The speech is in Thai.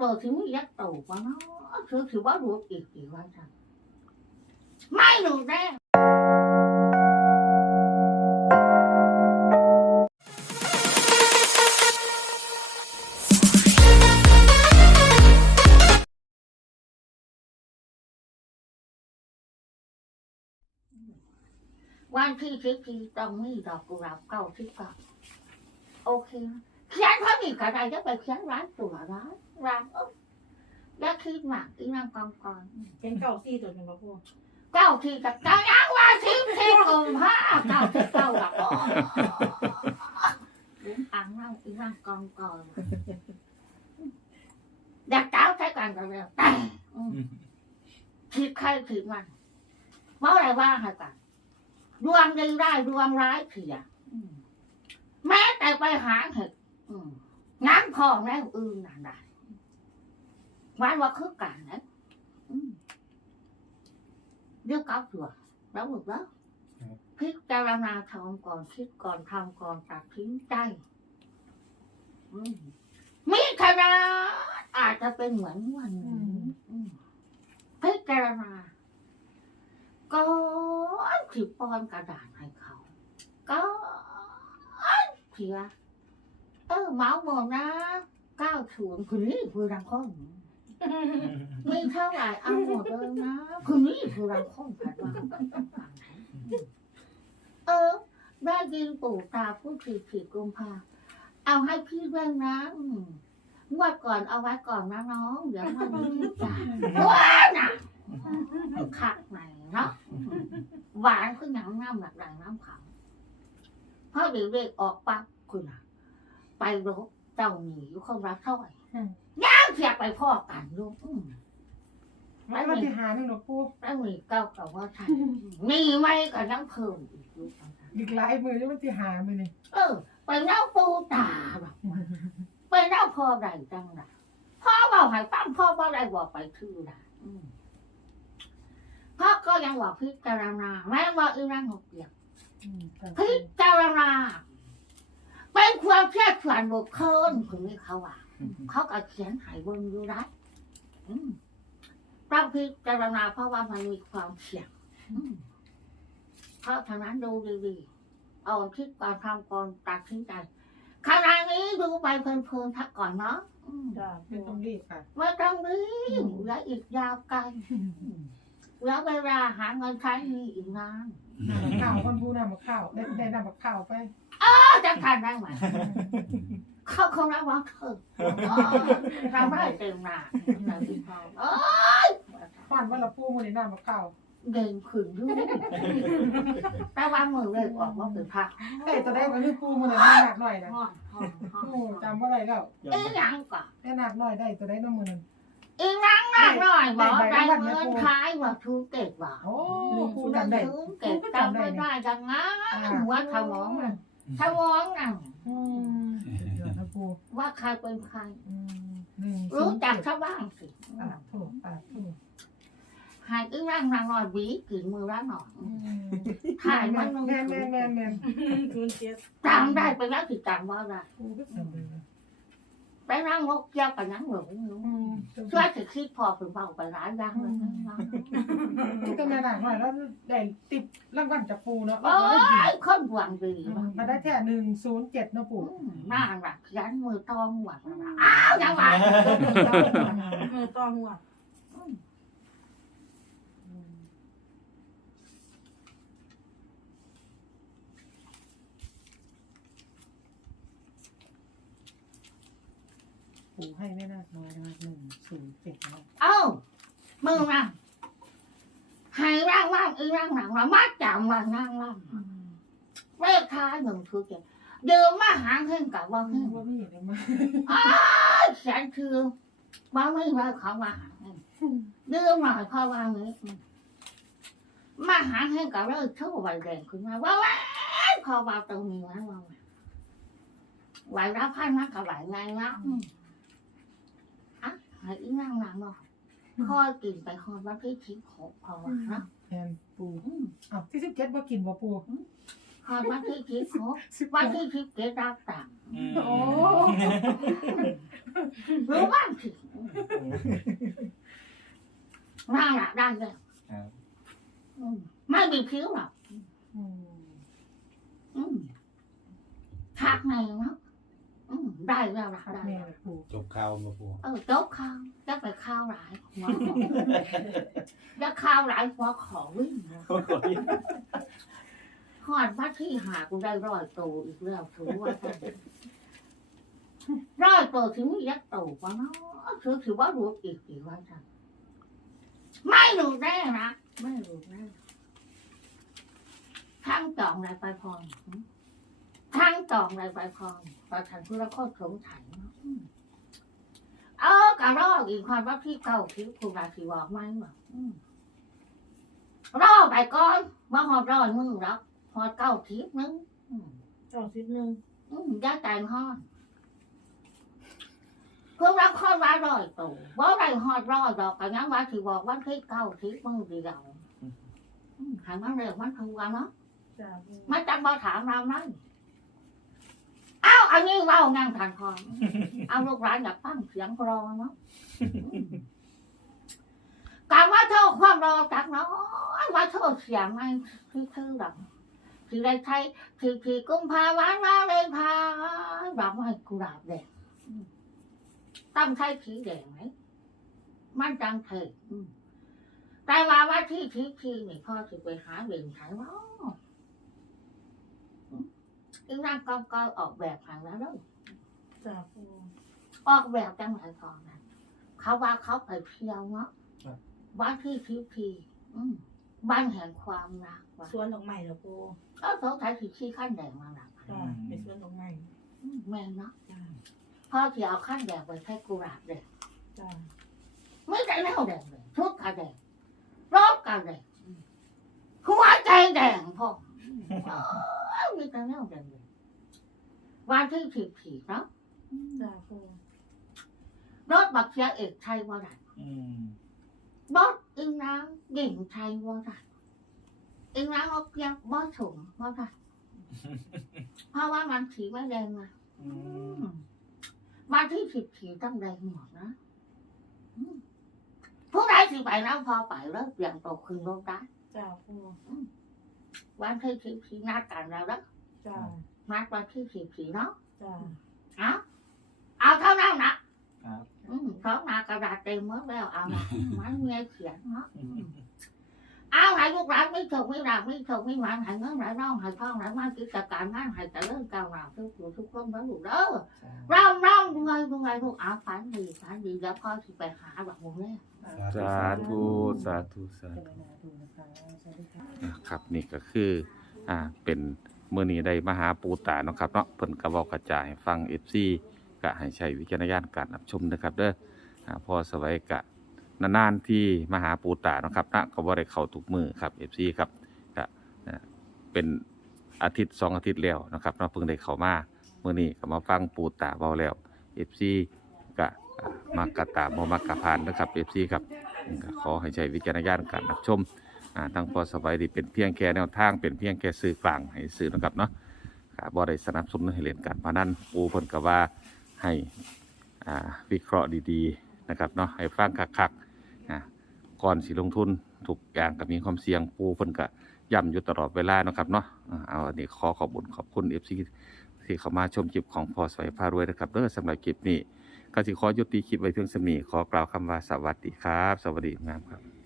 ตัวถึงมียักษ์โตกว่าเนาะคือถือว่ารู้อีกกี่วันจังไม่หนูแน่วันที่สิบสี่ต้องมีดอกกุหลาบเก้าที่เก้าโอเคนะ เขียนเขามีกระไรจะไปเขียนร้านตัวร้านร้านเอออย่าคิดมากอีนั่งกองกองเป็นเก่าซี่ตัวหนึ่งมาพูดเก้าที่กับเก้ายังว่าสิบสี่กลุ่มห้าเก้าที่เก้าหลักอ๋อเลี้ยงอ่างนั่งอีนั่งกองกองอยากเก้าใช้กันก็แล้วแต่อืมคิดใครคิดมันเมื่อไรว่าให้กันดวงดีได้ดวงร้ายเสียอืมแม้แต่ไปหาเห็ดอืม งานของแล้วอื่นนั่นได้วันว่าคือกันนะเรียกกับตัวแล้วหมดแล้วพิจารณาทำก่อนคิดก่อนทำก่อนตัดทิ้งใจมมิขนาอาจจะเป็นเหมือนวันพิจารณาก็ถือปอนกระดาษให้เขา ก็เสีย เออเมาส์หมดนะเก้าศูนย์คือนี่คือรังข้อมีเท่าไหร่เอาหมดเลยนะคือนี่คือเราข้องผัดว่าเออได้ยินปู่ตาพูดผิดผิดกุมภาเอาให้พี่ด้วยนะอืมงวดก่อนเอาไว้ก่อนนะน้อง เดี๋ยวมันไม่จ่ายว้าน่ะขักไหนเนาะหวานคือหนังน้ำหนักดังน้ำขาวเพราะเดี๋ยวเด็กออกปั๊บคุณน่ะ ไปรบเจ้าหนีอยู่คนรักเท่าไหร่ย่างเทียบไปพ่อกันลูกอืมไม่มาที่หาหนึ่งหรอกปูแล้วมีเก้ากับว่าทันมีไหมกับน้ำเพิ่มอีกลูกอีกหลายมือยังมันที่หามือนี่เออไปเล่าปูตาแบบไปเล่าพ่อใดจังไรพ่อบอกให้ฟังพ่อว่าไรบอกไปคือไรอืมพ่อก็ยังบอกพิจารณาแม้ว่าอีร่างหกเดียวพิจารณา เป็นความเชื่อส่วนบุคคลคือนี่เขาว่าเขาก็เขียนใหายบนอยู่ได้อืมต้องพิจารณาเพราะว่ามันมีความเสี่ยงอืมเพราะฉะนั้นดูดีๆเอาคิดก่อนทำก่อนตัดสินใจขณะนี้ดูไปเพลินๆทักก่อนเนาะอืมจ้าเป็นต้องรีบค่ะไม่ต้องรีบเหลืออีกยาวไกลเหลือเวลาหาเงินใช้มีอีกนานน้ำข้าวคนพูน้ำมะข้าวได้ได้น้ำมะข้าวไป ก็จะทานได้ไหมเขาคงรับว่าเธอทำได้เต็มหน้าแต่พี่พอเอ้ยผ่านวันละปูมือนี่น้ำมะข้าวเด่นขึ้นด้วยแต่ว่ามือเลยออกว่าเป็นพักแต่ตัวได้ก็คือปูมือนี่หนักหน่อยนะห่อนห่อนห่อนโอ้จำว่าไรแล้วเอ้ยยังก่อนได้หนักหน่อยได้ตัวได้น้ำมือนั่นอีนังนักหน่อยบอกได้เงินท้ายว่าทุกเก็บว่าโอ้ปูเงินจำได้ทุกเก็บจำไม่ได้จังงั้นหัวสมองน่ะสมองน่ะอืมเดี๋ยวนะปูว่าใครเป็นใคร อืมหนึ่งรู้จักเขาบ้างสิอ่าถูกอ่าถูกหายอีนังนางหน่อยบีกินมือละหน่อยอืมถ่ายมันแมนแมนแมนแมนศูนย์เจ็ดจำได้ไปแล้วที่จำว่าได้ปูก็จำได้นะ ไปนั่งงกเกี่ยวกับนั่งหลงอยู่อืมช่วยถือคิดพอถึงเบาไปร้ายยังเลยนะก็แม่หนักหน่อยแล้วได้ติดรางวัลจากปูเนาะโอ้ยคนหวังดีมาได้แค่หนึ่งศูนย์เจ็ดนะปู่น่ารักยันมือตองหวังนะอ้าวยังหวังเออต่อหัว ปู่ให้ไม่น่าน้อยนะหนึ่งศูนย์เจ็ดนะเอ้ามือนะให้ร่างว่างอีร่างหนังมามัดจำว่านั่งร่างเลขท้ายหนึ่งทุกอย่างเดิมมาหางขึ้นกับว่าขึ้นว่าไมีอะไรมาอ้าวฉันคือว่าไม่ว่าเขามาหางเดิมหน่อยพ่อว่างี้มาหางให้กับเรื่องเท่าไหวแดงขึ้นมาว่าว่าพอว่าตรงนี้ว่าว่าไหวรับพันมากกับไหวไงนะอืมอะ หายอีนั่งนั่งเนาะคอยกินไปคอยว่าที่ทิ้งหกพอว่านะแทนปู่อืมอ้าวที่สิบเจ็ดว่ากินบ่ปู่คอยว่าที่ทิ้งหกสิบว่าเจ็ดที่ทิ้งเกดับต่างโอ้รู้บ้างสิน่ารักได้เลยครับอืมไม่มีคิ้วหรอกอืมอืมทักในเนาะอืม ได้แล้วรักครับได้แม่ปูจบข่าวมาปูเออโจ๊กข้าวจะไปข้าวหลายหัวขอจะข้าวหลายหัวขอวิ่งนะหอดว่าที่หากูได้ร้อยโตอีกแล้วถือว่าได้ร้อยโตถึงมียักษ์โตกว่าเนาะถือถือว่ารู้อีกอีกว่าจังไม่รู้แน่นะไม่รู้แน่ทั้งจองไรไปพร ทั้งจองไรไปพรประธานผู้รับโคตรสงสัยเนาะอืมเออกะรออีกความว่าที่เก่าคิดคุณราศีบอกไหมวะอืมรอไปก่อนว่าหอบรอยมือแล้วหอดเก้าทิศนึงอืมเก้าสิบหนึ่งอืมย่าใจห้อนพวกเราข้อว่าร้อยตัวว่าไรหอดร้อยดอกกันยังว่าถือบอกว่าที่เก้าทิศมือเดียวอืมหันมาเร็วมันทัวเนาะจ้าปูมันจำมาถามเราไหมเอ้าอันนี้เล่านั่งทานคอเอาลูกร้านอยากฟังเสียงรอเนาะกาว่าเท่าความรอจากเนาะว่าเท่าเสียงไม่คือคือแบบคือได้ใช้คือคือกุมภาวะมาเลยพาแบบว่ากุหลาบแดงตั้งใช้สีแดงไหมมันจังเถิดแต่ว่าว่าที่ที่ที่นี่พ่อจะไปหาเบ่งหายว่า อีร่างกองกอยออกแบบหันแล้วเด้อจ้าปูออกแบบจังไหนก่อนนะเขาว่าเขาไปเที่ยวเนาะบ้านที่ทิพทีอืมบ้านแห่งความรักว่ะสวนดอกไม้เหรอปูเออสงสัยสีขี้ขั้นแดงมาหลักจ้าไปสวนดอกไม้อืมแม่นเนาะจ้าพ่อที่เอาขั้นแดงไปใช้กุหลาบแดงจ้าไม่ใช่แนวแดงเลยทุกกระแดงรอบกระแดงอืมหัวใจแดงพ่ออื มเออมีแต่แนวแดงเลยวันที่ทิพทีเนาะจ้าปูรถบักเชียเอกชัยว่าไงอืมบอสอึงนางเก่งชัยว่าไงอึงนางเอาเกียบอสถุงว่าไงเพราะว่ามันสีไม่แดงอะอืมวันที่สิบสีต้องแดงหมดนะผู้ใดสิไปแล้วพอไปแล้วเปลี่ยนตัวคืนรถได้จ้าปู วันที่สิบสีนัดกันแล้วนะจ้านัดวันที่สิบสีเนาะจ้าเอาเอาเท่านั้นนะครับอืมเพราะหนากระดาษเต็มหมดแล้วเอามามันเมียเขียนเนาะอืม เอาให้ลูกหลานไม่ถูกไม่รักไม่ถูกไม่หวานให้เงินไหลน้องให้ทองไหลมากิจการงานให้เจริญก้าวหน้าทุกผู้ทุกคนนะลูกเด้อร่ำร่ำรวยรวยลูกเอาฝันดีฝันดีแล้วพ่อสิไปหาบักมุงแม่สาธุสาธุสาเจธุรนาดูนะคะสวัสดีค่ะนะครับนี่ก็คืออ่าเป็นเมื่อนี้ได้มาหาปูตาเนาะครับเนาะเพิ่นก็เว้ากระจายให้ฟัง FC ก็ให้ใช้วิจารณญาณการรับชมนะครับเด้ออ่าพอสวัยกะ นานๆที่มาหาปูตานะครับนะก็บ่ได้เข้าทุกมือครับ FC ครับก็เป็นอาทิตย์สองอาทิตย์แล้วนะครับเนาเพิ่งได้เข้ามาเมื้อนี้ก็มาฟังปูตาเว้าแล้ว FC ก็อ่ามักกะตามมักกะผ่านนะครับ FC ครับขอให้ใช้วิจารณญาณการรับชมอ่าทางพอสบายดีเป็นเพียงแค่แนวทางเป็นเพียงแค่สื่อกลางให้สื่อนะครับเนาะค่ะบ่ได้สนับสนุนให้เล่นการพนันปูเพิ่นก็ว่าให้อ่าวิเคราะห์ดีๆนะครับเนาะให้ฟังคักๆ ก่อนสิลงทุนทุกอย่างก็มีความเสี่ยงปูเพิ่นก็ย่ำอยู่ตลอดเวลานะครับเนาะเอาอันนี้ขอขอบคุญขอบคุณเอฟซีที่เข้ามาชมคลิปของพอสวยพารวยนะครับเด้อสำหรับคลิปนี้ก็สิขอยุติคลิปไว้เพียงสมีขอกล่าวคำว่าสวัสดีครับ สวัสดีงามครับ